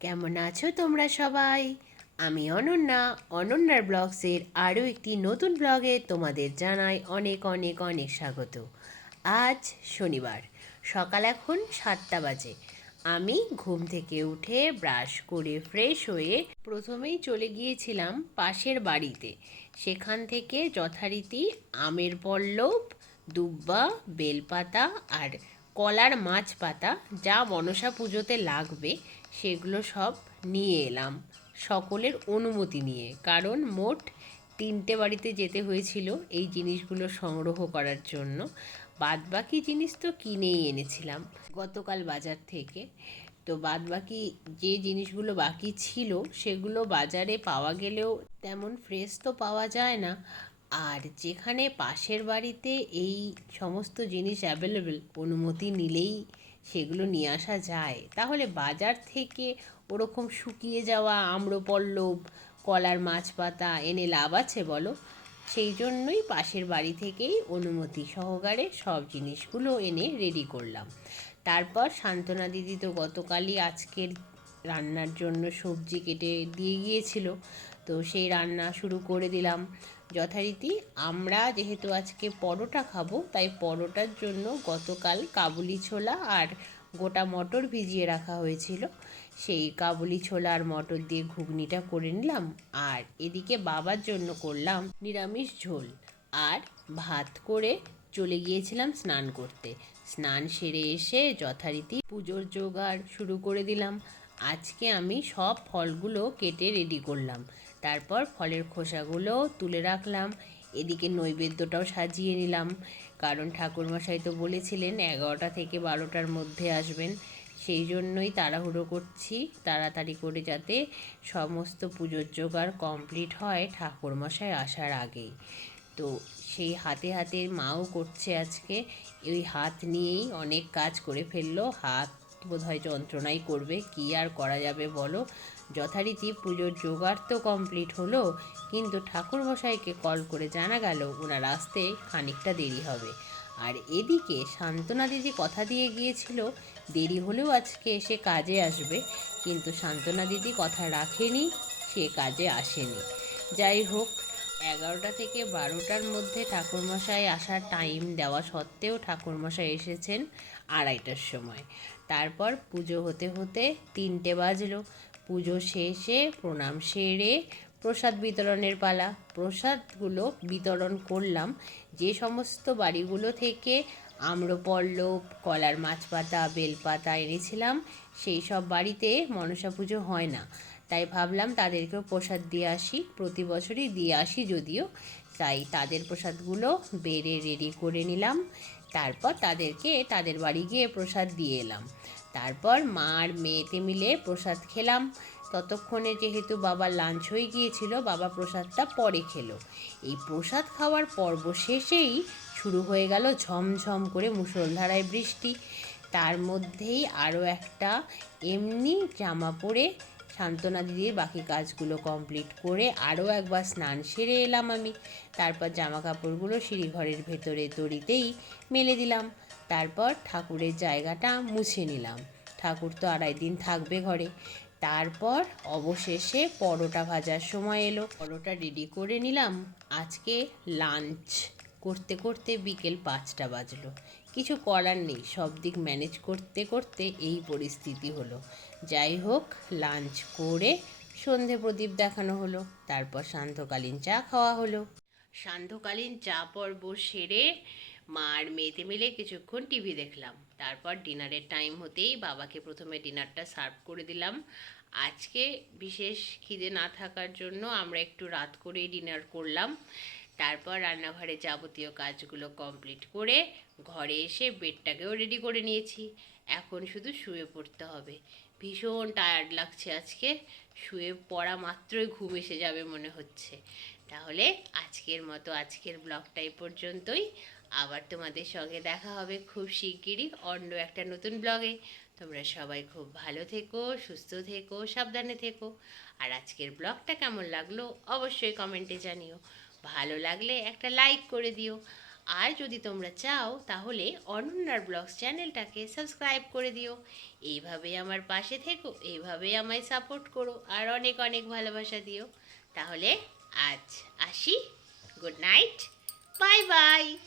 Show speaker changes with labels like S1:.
S1: কেমন আছো তোমরা সবাই? আমি অনন্যা। অনন্যার ব্লগসের আরও একটি নতুন ব্লগে তোমাদের জানাই অনেক অনেক অনেক স্বাগত। আজ শনিবার। সকাল এখন সাতটা বাজে। আমি ঘুম থেকে উঠে ব্রাশ করে ফ্রেশ হয়ে প্রথমেই চলে গিয়েছিলাম পাশের বাড়িতে। সেখান থেকে যথারীতি আমের পল্লব, দুব্বা, বেলপাতা আর কলার মাছ পাতা যা মনসা পুজোতে লাগবে, সেগুলো সব নিয়ে এলাম। সকলের অনুমতি নিয়ে, কারণ মোট তিনটে বাড়িতে যেতে হয়েছিল এই জিনিসগুলো সংগ্রহ করার জন্য। বাদবাকি জিনিস তো কিনেই এনেছিলাম। গতকাল বাজার থেকে, তো বাদবাকি যে জিনিসগুলো বাকি ছিল, সেগুলো বাজারে পাওয়া গেলেও তেমন ফ্রেশ তো পাওয়া যায় না। আর যেখানে পাশের বাড়িতে এই সমস্ত জিনিস অ্যাভেলেবেল অনুমতি নিলেই সেগুলো নিয়ে আসা যায়। তাহলে বাজার থেকে ওরকম শুকিয়ে যাওয়া আম্রপল্লব, কলার মাছ পাতা এনে লাভ আছে বলো? সেই জন্যই পাশের বাড়ি থেকেই অনুমতি সহকারে সব জিনিসগুলো এনে রেডি করলাম। তারপর সান্ত্বনা দিদি তো গতকালই আজকের রান্নার জন্য সবজি কেটে দিয়ে গিয়েছিল। তো সেই রান্না শুরু করে দিলাম। যথারীতি আমরা যেহেতু আজকে পরোটা খাব, তাই পরোটার জন্য গতকাল কাবুলি ছোলা আর গোটা মটর ভিজিয়ে রাখা হয়েছিল। সেই কাবুলি ছোলা আর মটর দিয়ে ঘুগনিটা করে নিলাম আর এদিকে বাবার জন্য করলাম নিরামিষ ঝোল আর ভাত করে চলে গিয়েছিলাম স্নান করতে। স্নান সেরে এসে যথারীতি পুজোর জোগাড় শুরু করে দিলাম। আজকে আমি সব ফলগুলো কেটে রেডি করলাম। তারপর ফলের খোসাগুলো তুলে রাখলাম। এদিকে নৈবেদ্যটাও সাজিয়ে নিলাম। কারণ ঠাকুরমশাই তো বলেছিলেন, এগারোটা থেকে বারোটার মধ্যে আসবেন। সেই জন্যই তাড়াহুড়ো করছি তাড়াতাড়ি করে যাতে সমস্ত পুজোর জোগাড় কমপ্লিট হয় ঠাকুরমশাই আসার আগেই। তো সেই হাতে হাতে মাও করছে আজকে। ওই হাত নিয়েই অনেক কাজ করে ফেলল। হাত বোধহয় যন্ত্রণাই করবে। কি আর করা যাবে বলো? যথারীতি পুজোর জোগাড় তো কমপ্লিট হলো, কিন্তু ঠাকুরমশাইকে কল করে জানা গেল ওনার আসতে খানিকটা দেরি হবে। আর এদিকে সান্ত্বনা দিদি কথা দিয়ে গিয়েছিল, দেরি হলেও আজকে এসে কাজে আসবে, কিন্তু সান্ত্বনা দিদি কথা রাখেনি, সে কাজে আসেনি। যাই হোক, এগারোটা থেকে বারোটার মধ্যে ঠাকুরমশাই আসার টাইম দেওয়া সত্ত্বেও ঠাকুরমশাই এসেছেন আড়াইটার সময়। তারপর পুজো হতে হতে তিনটে বাজলো। পুজো শেষে প্রণাম সেরে প্রসাদ বিতরণের পালা। প্রসাদগুলো বিতরণ করলাম। যে সমস্ত বাড়িগুলো থেকে আম্রপল্লব, কলার মাছ পাতা বেলপাতা এনেছিলাম, সেই সব বাড়িতে মনসা পুজো হয় না। তাই ভাবলাম তাদেরকেও প্রসাদ দিয়ে আসি, প্রতি বছরই দিয়ে আসি যদিও। তাই তাদের প্রসাদগুলো বেড়ে রেডি করে নিলাম। তারপর তাদেরকে তাদের বাড়ি গিয়ে প্রসাদ দিয়ে এলাম। তারপর মা আর মেয়েতে মিলে প্রসাদ খেলাম। ততক্ষণে যেহেতু বাবা লাঞ্চ হয়ে গিয়েছিল, বাবা প্রসাদটা পরে খেলো। এই প্রসাদ খাওয়ার পর্ব শেষেই শুরু হয়ে গেল ঝমঝম করে মুষলধারায় বৃষ্টি। তার মধ্যেই আরও একটা এমনি জামা পরে সান্ত্বনা দিদির বাকি কাজগুলো কমপ্লিট করে আরও একবার স্নান সেরে এলাম আমি। তারপর জামা কাপড়গুলো সিঁড়িঘরের ভেতরে দড়িতেই মেলে দিলাম। তারপর ঠাকুরের জায়গাটা মুছে নিলাম। ঠাকুর তো আড়াই দিন থাকবে ঘরে। তারপর অবশেষে পরোটা ভাজার সময় এলো। পরোটা রেডি করে নিলাম। আজকে লাঞ্চ করতে করতে বিকেল পাঁচটা বাজলো। কিছু করার নেই, সব দিক ম্যানেজ করতে করতে এই পরিস্থিতি হলো। যাই হোক লাঞ্চ করে সন্ধে প্রদীপ দেখানো হলো, তারপর সান্ধ্যকালীন চা খাওয়া হলো। সান্ধ্যকালীন চা পর্ব সেরে মা আর মেয়েতে মিলে কিছুক্ষণ টিভি দেখলাম। তারপর ডিনারের টাইম হতেই বাবাকে প্রথমে ডিনারটা সার্ভ করে দিলাম। আজকে বিশেষ খিদে না থাকার জন্য আমরা একটু রাত করেই ডিনার করলাম। তারপর রান্নাঘরে যাবতীয় কাজগুলো কমপ্লিট করে ঘরে এসে বেডটাকেও রেডি করে নিয়েছি। এখন শুধু শুয়ে পড়তে হবে। ভীষণ টায়ার্ড লাগছে আজকে। শুয়ে পড়া মাত্রই ঘুম এসে যাবে মনে হচ্ছে। তাহলে আজকের মতো আজকের ব্লগটা এই পর্যন্তই। আবার তোমাদের সঙ্গে দেখা হবে খুব শিগগিরই অন্য একটা নতুন ব্লগে তোমরা সবাই খুব ভালো থেকো, সুস্থ থেকো, সাবধানে থেকো। আর আজকের ব্লগটা কেমন লাগল অবশ্যই কমেন্টে জানিও। ভালো লাগলে একটা লাইক করে দিও। আর যদি তোমরা চাও, তাহলে অনন্যার ব্লগস চ্যানেলটাকে সাবস্ক্রাইব করে দিও। এইভাবে আমার পাশে থেকো এইভাবে আমায় সাপোর্ট করো, আর অনেক অনেক ভালোবাসা দিও। তাহলে আজ আসি। Good night bye bye